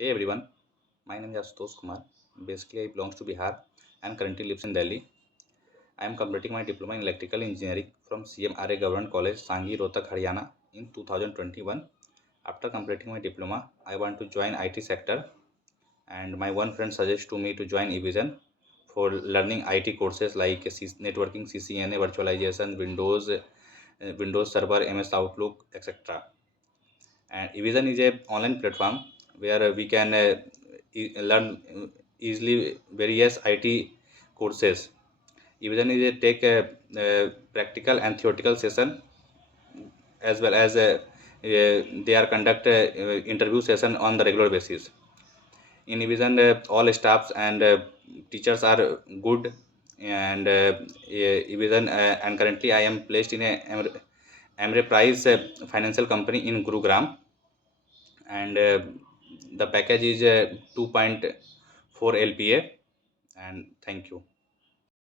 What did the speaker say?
Hey everyone, my name is Aashutosh Kumar. Basically, I belong to Bihar and currently lives in Delhi. I am completing my diploma in electrical engineering from CMRA Government College, Sanghi, Rohtak, Haryana in 2021. After completing my diploma, I want to join IT sector, and my one friend suggested to me to join eVision for learning IT courses like networking, CCNA, virtualization, Windows Server, MS Outlook, etc. And eVision is a online platform where we can learn easily various IT courses. eVision is a take a practical and theoretical session, as well as they are conduct interview session on the regular basis. In eVision, all staffs and teachers are good, and eVision, and currently I am placed in a Ameriprise financial company in Gurugram, and the package is 2.4 LPA. And thank you.